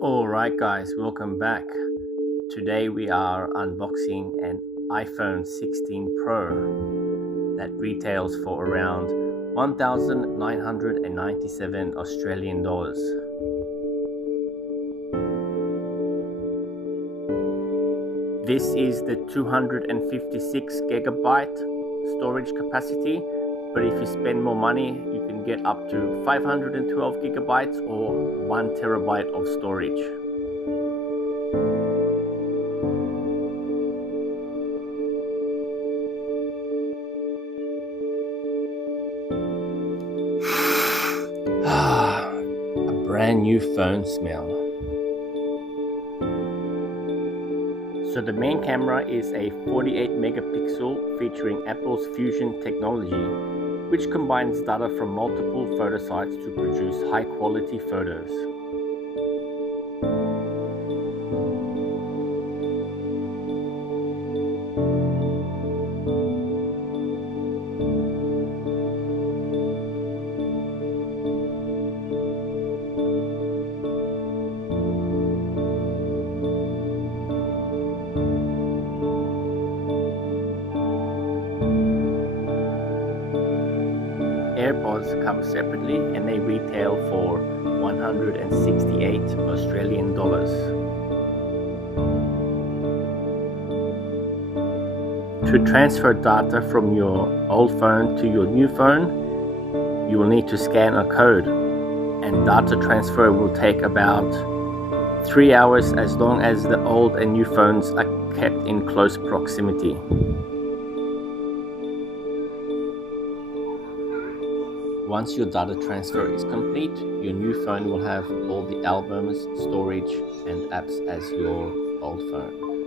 Alright guys, welcome back. Today we are unboxing an iPhone 16 Pro that retails for around 1,997 Australian dollars. This is the 256 gigabyte storage capacity, but if you spend more money you can get up to 512 gigabytes or 1 terabyte of storage. A brand new phone smell. So the main camera is a 48 megapixel featuring Apple's Fusion technology, which combines data from multiple photo sites to produce high quality photos. AirPods come separately and they retail for 168 Australian dollars. To transfer data from your old phone to your new phone, you will need to scan a code, and data transfer will take about 3 hours as long as the old and new phones are kept in close proximity. Once your data transfer is complete, your new phone will have all the albums, storage, and apps as your old phone.